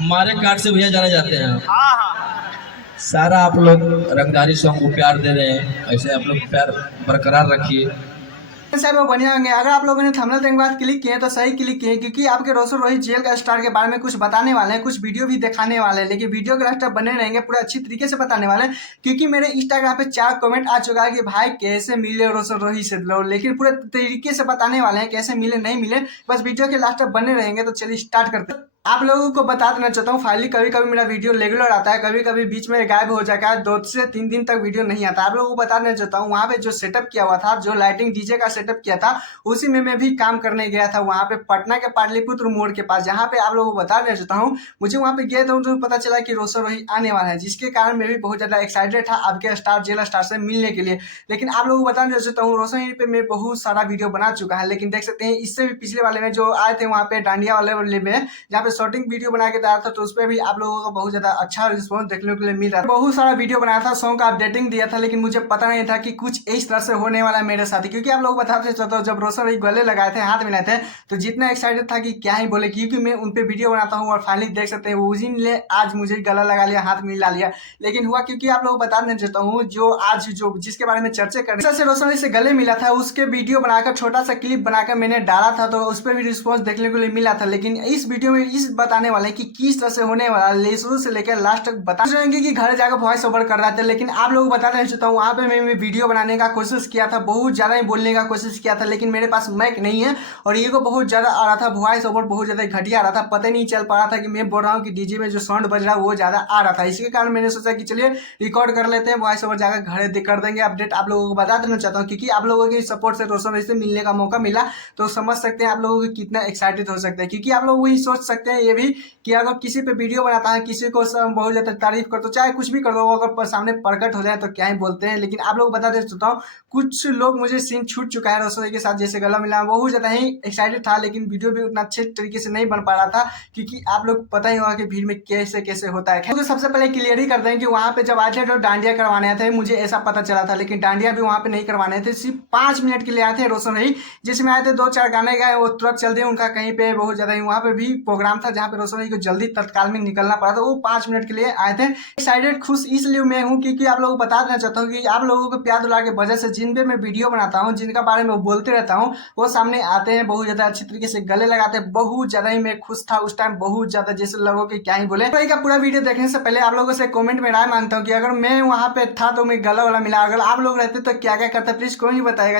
हमारे कार्ड से भैया जाने जाते हैं। हाँ हाँ। सारा आप लोग रंगदारी सॉन्ग को प्यार दे रहे हैं, ऐसे आप लोग प्यार बरकरार रखिए। साहब वो बढ़िया होंगे। अगर आप लोगों ने थंबनेल देखने के बाद क्लिक किए तो सही क्लिक किए, क्योंकि आपके रोशन रोहित जेल का स्टार के बारे में कुछ बताने वाले हैं, कुछ वीडियो भी दिखाने वाले हैं, लेकिन वीडियो के लास्ट तक बने रहेंगे, पूरा अच्छी तरीके से बताने वाले हैं। क्योंकि मेरे इंस्टाग्राम पे 4 कमेंट आ चुका है कि भाई कैसे मिले रोशन रोहित से लोग, लेकिन पूरे तरीके से बताने वाले हैं कैसे मिले नहीं मिले। बस वीडियो के लास्ट तक बने रहेंगे। तो चलिए स्टार्ट करते हैं। आप लोगों को बता देना चाहता हूँ, फाइनली कभी कभी मेरा वीडियो रेगुलर आता है, कभी कभी बीच में गायब हो जाता है, 2 से 3 दिन तक वीडियो नहीं आता। आप लोगों को बता देना चाहता हूँ, वहाँ पे जो सेटअप किया हुआ था, जो लाइटिंग डीजे का सेटअप किया था, उसी में मैं भी काम करने गया था वहाँ पे पटना के पाटलिपुत्र मोड़ के पास, जहाँ पे आप लोगों को बता देना चाहता हूँ, मुझे वहाँ पे गया था तो पता चला कि रोशन रोहित आने वाला है, जिसके कारण मैं भी बहुत ज्यादा एक्साइटेड था आपके स्टार जेल स्टार से मिलने के लिए। लेकिन आप लोगों को बता देना चाहता हूँ, रोशन रोहित पे मैं बहुत सारा वीडियो बना चुका है, लेकिन देख सकते हैं इससे भी पिछले वाले में जो आए थे वहाँ पे डांडिया वाले में, जहाँ पे शॉर्टिंग वीडियो बना के डाला था, तो उस पर भी आप लोगों को बहुत ज्यादा अच्छा रिस्पॉन्स देखने के लिए मिल रहा था। बहुत सारा वीडियो बनाया था, सॉन्ग का अपडेटिंग दिया था, लेकिन मुझे पता नहीं था कि कुछ इस तरह से होने वाला है मेरे साथ। क्योंकि आप लोग बताते चाहते जब रोशन रोहित गले लगाए थे, हाथ मिलाए थे, तो जितना एक्साइटेड था कि क्या ही बोले, क्योंकि मैं उन पे वीडियो बनाता हूँ। और फाइनली देख सकते हैं उसी ने आज मुझे गला लगा लिया, हाथ मिला लिया। लेकिन हुआ क्योंकि आप लोग बता देना चाहता हूँ, जो आज जो जिसके बारे में चर्चा कर रहे हैं, रोशन रोहित से गले मिला था, उसके वीडियो बनाकर छोटा सा क्लिप बनाकर मैंने डाला था, तो उस पर भी रिस्पॉन्स देखने को मिला था। लेकिन इस वीडियो में इस बताने वाले कि किस तरह से होने वाला है, शुरू से लेकर लास्ट तक बता रहेंगे कि घर जाकर वॉइस ओवर कर रहा था। लेकिन आप लोग बता देना चाहता हूँ, वहाँ पे मैं वीडियो बनाने का कोशिश किया था, बहुत ज्यादा ही बोलने का कोशिश किया था, लेकिन मेरे पास माइक नहीं है और ये को बहुत ज्यादा आ रहा था, वॉइस ओवर बहुत ज्यादा घटिया आ रहा था, पता नहीं चल पा रहा था कि मैं बोल रहा हूँ कि डीजे में जो साउंड बज रहा है वो ज्यादा आ रहा था। इसके कारण मैंने सोचा कि चलिए रिकॉर्ड कर लेते हैं, वॉइस ओवर जाकर घर कर देंगे। अपडेट आप लोगों को बता देना चाहता हूँ, क्योंकि आप लोगों के सपोर्ट से रोशन रोहित से मिलने का मौका मिला, तो समझ सकते हैं आप लोगों को कितना एक्साइटेड हो सकते हैं। क्योंकि आप लोग वही सोच सकते हैं ये भी कि अगर किसी पे वीडियो बनाता है, किसी को बहुत ज्यादा तारीफ कर दो, चाहे कुछ भी कर दो, अगर सामने प्रकट हो जाए तो क्या ही बोलते हैं। लेकिन आप लोग बता दे चाहता हूँ, कुछ लोग मुझे सीन छूट चुका है रोशन के साथ, जैसे गला मिला, बहुत ज्यादा ही एक्साइटेड था, लेकिन वीडियो भी उतना अच्छे तरीके से नहीं बन पा रहा था, क्योंकि आप लोग पता ही होगा कि भीड़ में कैसे कैसे होता है। तो सबसे पहले क्लियर ही कर दें कि वहाँ पे जब आए थे तो डांडिया करवाने थे, मुझे ऐसा पता चला था, लेकिन डांडिया भी वहाँ पे नहीं करवाने थे, सिर्फ 5 मिनट के लिए आए थे रोशन रही, जिसमें आए थे 2-4 गाने गाए, वो तुरंत चल दिए। उनका कहीं पे बहुत ज्यादा ही वहाँ पे भी प्रोग्राम था, जहाँ पे रोशन रही को जल्दी तत्काल में निकलना पड़ा था, वो 5 मिनट के लिए आए थे। एक्साइटेड खुश इसलिए मैं हूँ क्योंकि आप लोगों को बता देना चाहता हूँ कि आप लोगों को प्यार दुलार के वजह से जिन पे मैं वीडियो बनाता हूँ, जिनका बारे में बोलते रहता हूँ, वो सामने आते हैं, बहुत ज्यादा अच्छी तरीके से गले लगाते हैं। बहुत ज्यादा ही मैं खुश था उस टाइम, बहुत ज्यादा, जैसे लोगों के क्या ही बोले। तो पूरा वीडियो देखने से पहले आप लोगों से कमेंट में राय मांगता हूँ कि अगर मैं वहां पे था तो मैं गला वाला मिला, अगर आप लोग रहते तो क्या क्या करते, प्लीज कमेंट बताएगा।